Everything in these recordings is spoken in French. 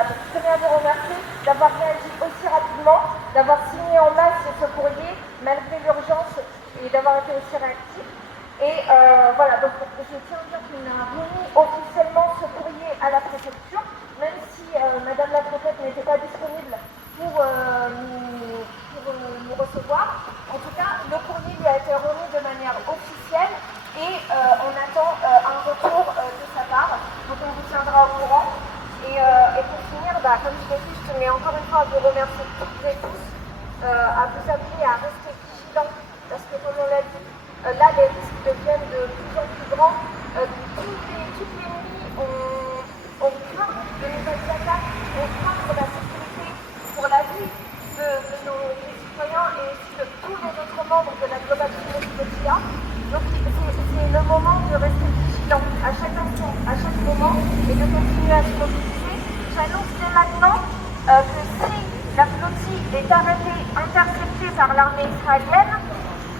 voilà, donc je tenais à vous remercier d'avoir réagi aussi rapidement, d'avoir signé en masse ce courrier malgré l'urgence et d'avoir été aussi réactif. Et voilà, donc je tiens à dire qu'on a remis officiellement ce courrier à la préfecture, même si Madame la préfète n'était pas disponible pour nous recevoir. En tout cas, le courrier lui a été remis de manière officielle et on attend un retour de sa part. Donc on vous tiendra au courant. Et pour finir, comme je l'ai dit, je tenais encore une fois à vous remercier toutes et tous, à vous appeler à rester vigilants, parce que comme on l'a dit, là les risques deviennent de plus en plus grands. Toutes les nuits, on craint de nouvelles attaques, on craint pour la sécurité, pour la vie de nos citoyens et aussi de tous les autres membres de la Global Community. Donc c'est le moment de rester vigilant à chaque instant, à chaque moment et de continuer à se mobiliser. J'annonce dès maintenant que si la flottille est arrêtée, interceptée par l'armée israélienne,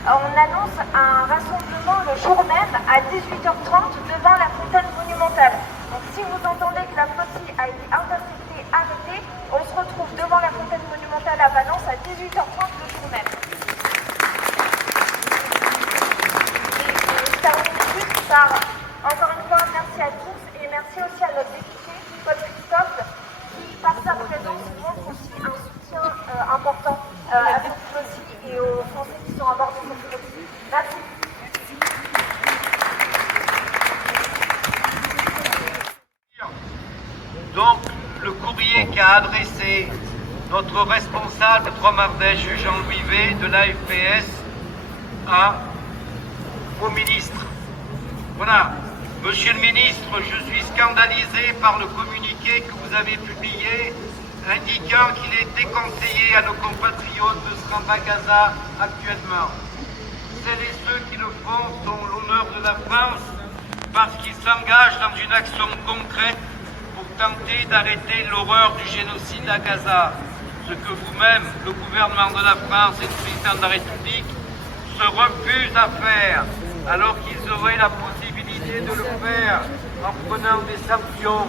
on annonce un rassemblement le jour même à 18h30 devant la fontaine monumentale. Donc si vous entendez que la flottille a été interceptée, arrêtée, on se retrouve devant la fontaine monumentale à Valence à 18h30 le jour même. Et je termine juste par, encore une fois, merci à tous et merci aussi à notre député, Paul Christophe, qui par sa présence montre aussi un soutien important à cette flottille et aux Français qui sont à bord de cette flottille. Merci. Donc, le courrier qu'a adressé notre responsable Trois-Ardèche, Jean-Louis V, de l'AFPS, au ministre. Voilà. Monsieur le ministre, je suis scandalisé par le communiqué que vous avez publié indiquant qu'il est déconseillé à nos compatriotes de se rendre à Gaza actuellement. Celles et ceux qui le font sont l'honneur de la France parce qu'ils s'engagent dans une action concrète pour tenter d'arrêter l'horreur du génocide à Gaza. Ce que vous-même, le gouvernement de la France et le président de la République se refusent à faire alors qu'ils auraient la possibilité de le faire en prenant des sanctions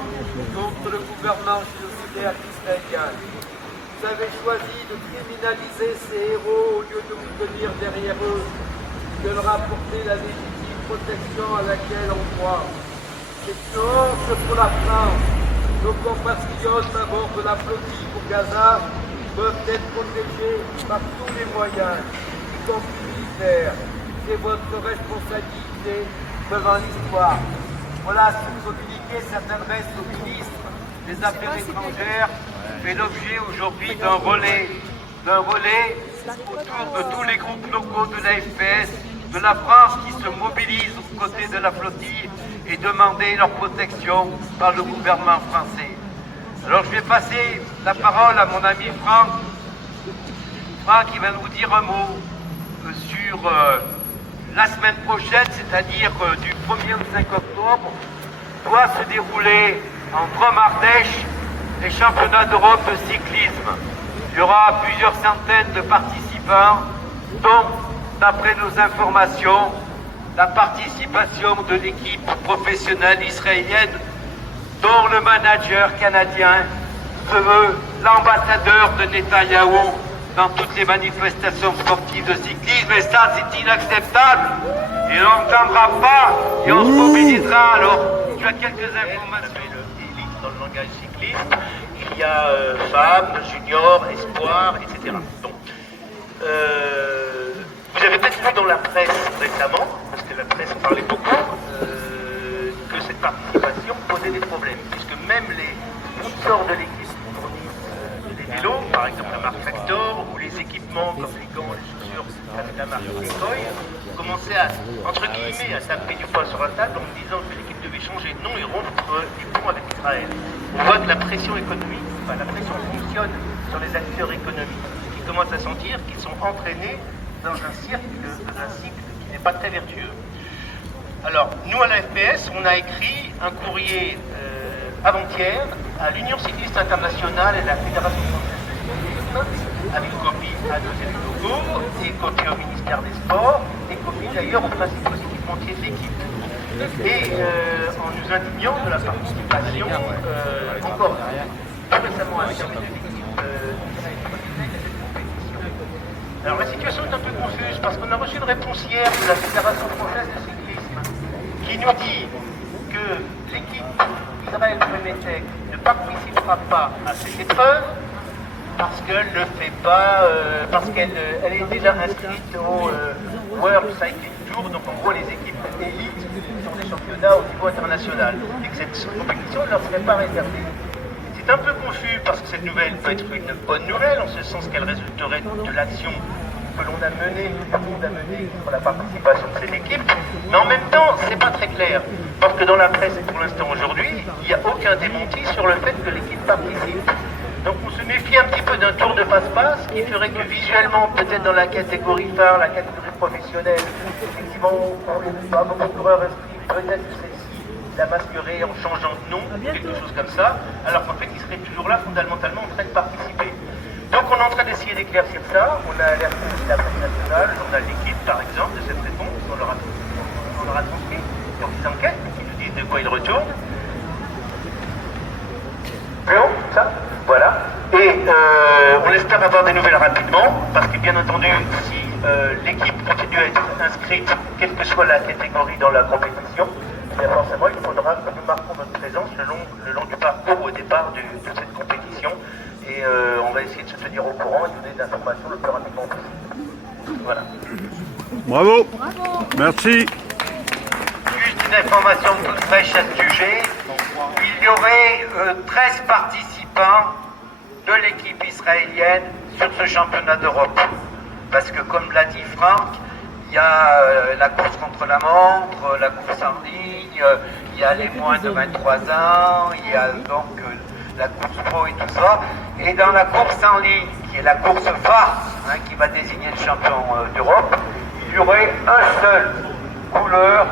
contre le gouvernement génocidaire israélien. Vous avez choisi de criminaliser ces héros au lieu de vous tenir derrière eux, de leur apporter la légitime protection à laquelle on croit. C'est une honte pour la France. Nos compatriotes à bord de la flottille pour Gaza peuvent être protégés par tous les moyens, y compris militaires. C'est votre responsabilité devant l'histoire. Voilà, ce communiqué s'adresse au ministre des Affaires étrangères, fait l'objet aujourd'hui d'un relais autour de tous les groupes locaux de la FPS, de la France qui se mobilise aux côtés de la flottille et demander leur protection par le gouvernement français. Alors je vais passer la parole à mon ami Franck. Franck, il va nous dire un mot sur la semaine prochaine, c'est-à-dire du 1er au 5 octobre, doit se dérouler en Drôme-Ardèche les championnats d'Europe de cyclisme. Il y aura plusieurs centaines de participants, dont, d'après nos informations, la participation de l'équipe professionnelle israélienne, dont le manager canadien se veut l'ambassadeur de Netanyahou dans toutes les manifestations sportives de cyclisme. Et ça, c'est inacceptable. Et on n'entendra pas et on se mobilisera. Alors, tu as quelques informations. Dans le langage cycliste, il y a femmes, juniors, espoirs, etc. Donc, vous avez peut-être vu dans la presse récemment, parce que la presse parlait beaucoup, que cette participation posait des problèmes, puisque même les sponsors de l'équipe qui fournissent des vélos, par exemple la marque Tractor, ou les équipements comme les gants, les chaussures avec la marque Decoy, commençaient à, entre guillemets, à taper du poing sur la table en me disant que l'équipe devait changer de nom et rompre du pont avec Israël. On voit que la pression économique, enfin la pression fonctionne sur les acteurs économiques, qui commencent à sentir qu'ils sont entraînés dans un cycle qui n'est pas très vertueux. Alors, nous à la FPS, on a écrit un courrier avant-hier à l'Union cycliste internationale et à la Fédération française de cyclisme, avec copie à nos élus locaux, et copie au ministère des Sports, et copie d'ailleurs aux principaux équipementiers de l'équipe. Et en nous indignant de la participation encore tout récemment intervenu. Alors la situation est un peu confuse parce qu'on a reçu une réponse hier de la Fédération française de cyclisme qui nous dit que l'équipe Israël Premetec ne participera pas à cette épreuve parce qu'elle ne fait pas, parce qu'elle est déjà inscrite au World Cycling Tour, donc en gros les équipes élites sur des championnats au niveau international, et que cette compétition ne leur serait pas réservée. C'est un peu confus parce que cette nouvelle peut être une bonne nouvelle, en ce sens qu'elle résulterait de l'action que l'on a menée, que tout le monde a menée pour la participation de cette équipe, mais en même temps, c'est pas très clair, parce que dans la presse, pour l'instant aujourd'hui, il n'y a aucun démenti sur le fait que l'équipe participe. Donc on se méfie un petit peu d'un tour de passe-passe qui ferait que visuellement, peut-être dans la catégorie phare, la catégorie professionnelle, effectivement, on n'est pas beaucoup de coureurs inscrits, peut-être que celle-ci la masquerait en changeant de nom, quelque chose comme ça, alors qu'en fait, ils seraient toujours là, fondamentalement, en train de participer. Donc on est en train d'essayer d'éclaircir ça, on a alerté aussi la presse nationale, le journal d'équipe, par exemple, de cette réponse, on leur a transmis, sur des enquêtes, qui nous disent de quoi ils retournent. Bon, ça, voilà. Et on espère avoir des nouvelles rapidement, parce que bien entendu, si l'équipe continue à être inscrite, quelle que soit la catégorie dans la compétition, bien forcément, il faudra que nous marquons notre présence le long du parcours au départ de cette compétition. Et on va essayer de se tenir au courant et donner des informations le plus rapidement possible. Voilà. Bravo. Merci. Juste une information toute fraîche à ce sujet. Il y aurait 13 participants de l'équipe israélienne sur ce championnat d'Europe. Parce que comme l'a dit Franck, il y a la course contre la montre, la course en ligne, il y a les moins de 23 ans, il y a donc la course pro et tout ça. Et dans la course en ligne, qui est la course phare, qui va désigner le champion d'Europe, il y aurait un seul coureur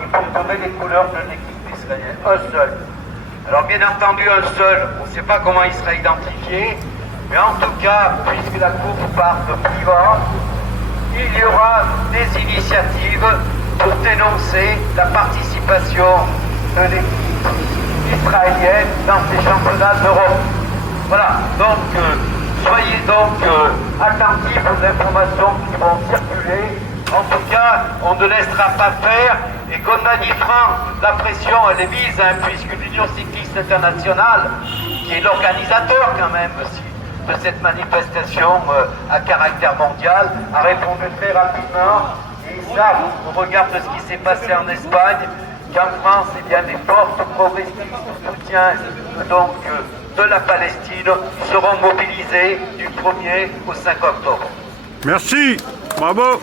qui porterait les couleurs de l'équipe israélienne. Un seul. Alors bien entendu, un seul, on ne sait pas comment il sera identifié, mais en tout cas, puisque la course part de Piva, il y aura des initiatives pour dénoncer la participation de l'équipe israélienne dans ces championnats d'Europe. Voilà, donc soyez donc attentifs aux informations qui vont circuler. En tout cas, on ne laissera pas faire. Et comme l'a dit Franck, la pression, elle est mise, puisque l'Union cycliste internationale, qui est l'organisateur quand même de cette manifestation à caractère mondial, a répondu très rapidement. Et ça, au regard de ce qui s'est passé en Espagne, qu'en France, eh bien, les forces progressistes de soutien donc, de la Palestine seront mobilisées du 1er au 5 octobre. Merci. Bravo.